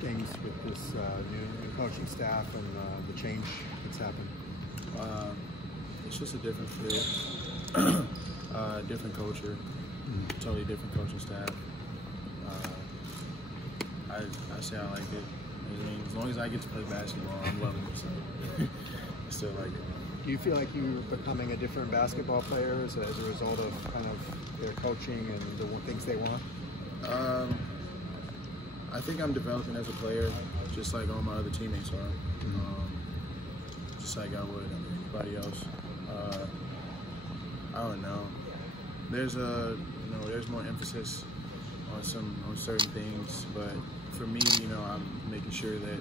things with this new coaching staff and the change that's happened? It's just a different feel, different culture, totally different coaching staff. I say I like it. I mean, as long as I get to play basketball, I'm loving it. So I still like it. Do you feel like you're becoming a different basketball player as a result of kind of their coaching and the things they want? I think I'm developing as a player, just like all my other teammates are, just like I would anybody else. I don't know. There's there's more emphasis on certain things, but for me, I'm making sure that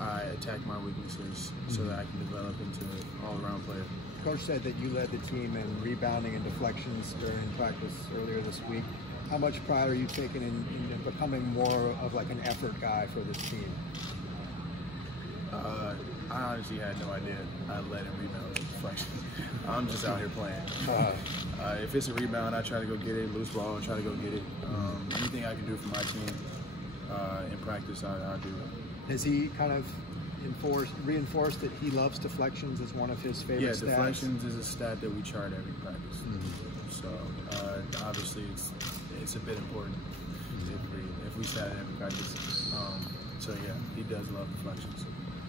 I attack my weaknesses so that I can develop into an all-around player. Coach said that you led the team in rebounding and deflections during practice earlier this week. How much pride are you taking in becoming more of like an effort guy for this team? I honestly had no idea I led in rebounds and deflections. I'm just out here playing. If it's a rebound, I try to go get it. Loose ball, I try to go get it. Anything I can do for my team in practice, I'll do it. Has he kind of reinforced that he loves deflections as one of his favorite stats? Yeah, deflections is a stat that we chart every practice. So obviously it's a bit important if we stat it every practice. So yeah, he does love deflections.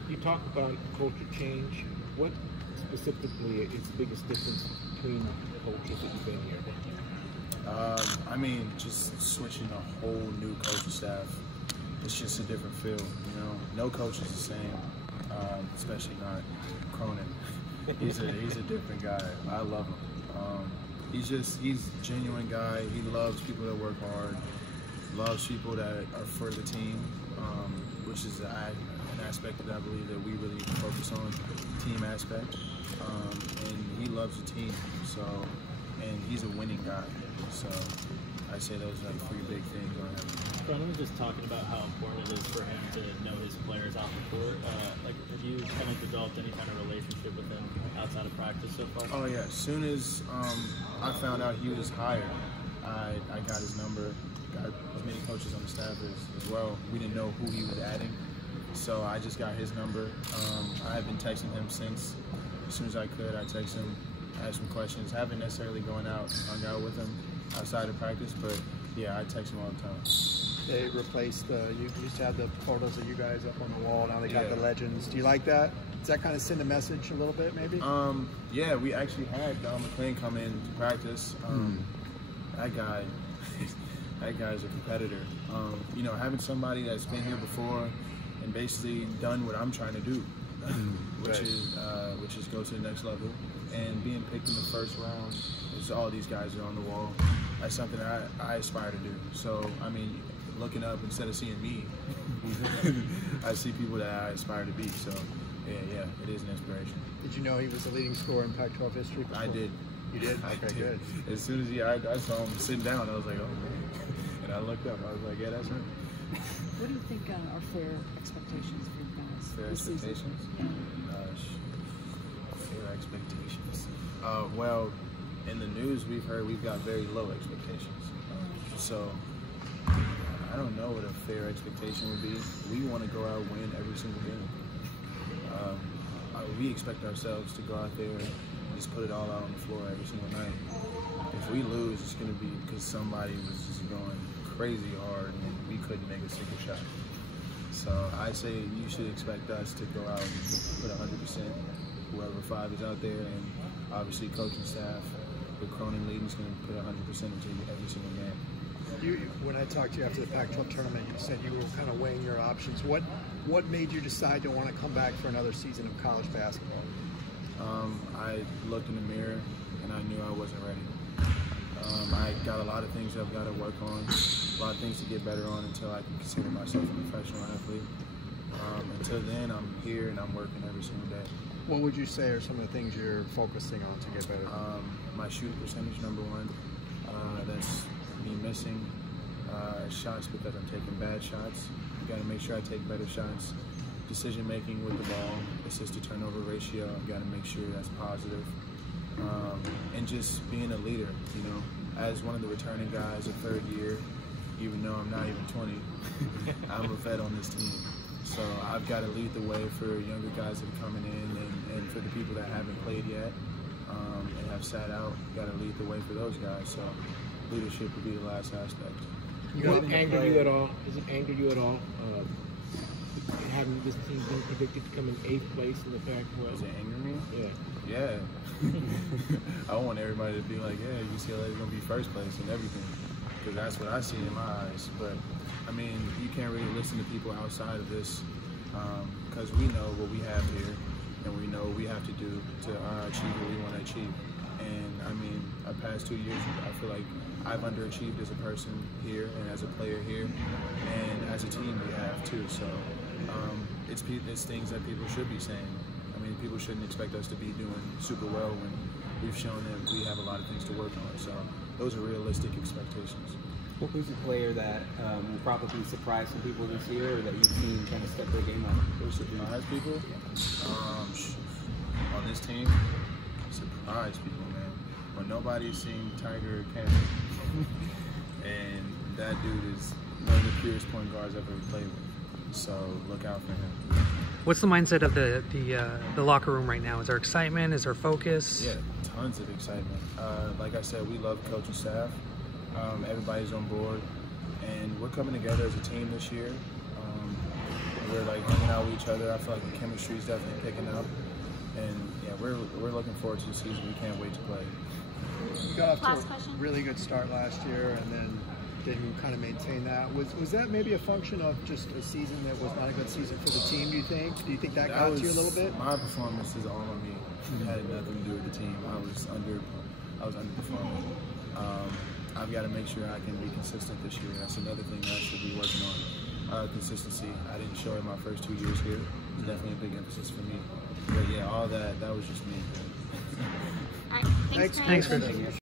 You talk about culture change. What specifically is the biggest difference between coaches that you've been here? I mean, just switching a whole new coaching staff. It's just a different feel, No coach is the same, especially not Cronin. He's a different guy. I love him. He's a genuine guy. He loves people that work hard, loves people that are for the team, which is an aspect that I believe that we really need to focus on, team aspect. And he loves the team, and he's a winning guy. So I say those are like 3 big things on him. Cronin was just talking about how important it is for him to know his players off the court. Have you kind of developed any kind of relationship with him outside of practice so far? Oh yeah, as soon as I found out he was hired, I got his number, got as many coaches on the staff as well. We didn't know who he was adding, so I just got his number. I have been texting him since. As soon as I could, I text him, ask him questions. Haven't necessarily hung out with him outside of practice, but yeah, I text him all the time. They replaced you used to have the photos of you guys up on the wall. Now they got the legends. Do you like that? Does that kind of send a message a little bit, maybe? Yeah, we actually had Don McLean come in to practice. That guy's a competitor. Having somebody that's been here before and basically done what I'm trying to do, which is go to the next level, and being picked in the first round. All these guys are on the wall. That's something that I aspire to do. So, I mean, looking up instead of seeing me, I see people that I aspire to be. So, yeah, it is an inspiration. Did you know he was the leading scorer in Pac-12 history before? I did. You did? Okay, good. As soon as I saw him sitting down, I was like, oh, man. And I looked up. I was like, yeah, that's him. What do you think are fair expectations for you guys? Fair expectations? Gosh, fair expectations. Well, in the news we've heard we've got very low expectations. So I don't know what a fair expectation would be. We want to go out and win every single game. We expect ourselves to go out there and just put it all out on the floor every single night. If we lose, it's going to be because somebody was just going crazy hard and we couldn't make a single shot. So I say you should expect us to go out and put 100%, whoever 5 is out there, and obviously coaching staff, the Cronin leading is going to put 100% into every single game. When I talked to you after the Pac-12 tournament, you said you were kind of weighing your options. What made you decide to want to come back for another season of college basketball? I looked in the mirror and I knew I wasn't ready. I got a lot of things I've got to work on, a lot of things to get better on until I can consider myself a professional athlete. Until then, I'm here and I'm working every single day. What would you say are some of the things you're focusing on to get better? My shooting percentage, #1. That's me missing shots because I'm taking bad shots. You got to make sure I take better shots. Decision making with the ball, assist to turnover ratio. I got to make sure that's positive. And just being a leader. As one of the returning guys, a 3rd year, even though I'm not even 20. I'm a vet on this team. So I've got to lead the way for younger guys that are coming in, and for the people that haven't played yet and have sat out, got to lead the way for those guys. So leadership would be the last aspect. Does it anger you at all? Does it anger you at all? Having this team been predicted to come in 8th place in the Pac-12? Does it anger me? Yeah. Yeah. I want everybody to be like, yeah, UCLA is going to be first place and everything, because that's what I see in my eyes. But, I mean, you can't really listen to people outside of this because we know what we have here and we know what we have to do to achieve what we want to achieve. And, I mean, our past 2 years, I feel like I've underachieved as a person here and as a player here, and as a team we have too. So it's things that people should be saying. I mean, people shouldn't expect us to be doing super well when we've shown that we have a lot of things to work on. So those are realistic expectations. Well, who's a player that will probably surprise some people this year, or that you've seen kind of step their game up? Who surprise people? On this team, surprise people, man. But nobody's seen Tiger Campbell. And that dude is one of the purest point guards I've ever played with. So look out for him. What's the mindset of the locker room right now? Is there excitement? Is there focus? Yeah, tons of excitement. Like I said, we love the coaching staff. Everybody's on board, and we're coming together as a team this year. We're like hanging out with each other. I feel like the chemistry is definitely picking up, and yeah, we're looking forward to the season. We can't wait to play. You got off to a really good start last year, and then didn't kind of maintain that. Was that maybe a function of just a season that was not a good season for the team, do you think? Do you think that got to you a little bit? My performance is all on me. It had nothing to do with the team. I was underperforming. I've got to make sure I can be consistent this year. That's another thing that I should be working on. Consistency. I didn't show it my first 2 years here. It's definitely a big emphasis for me. But yeah, all that was just me. All right, thanks, Chris.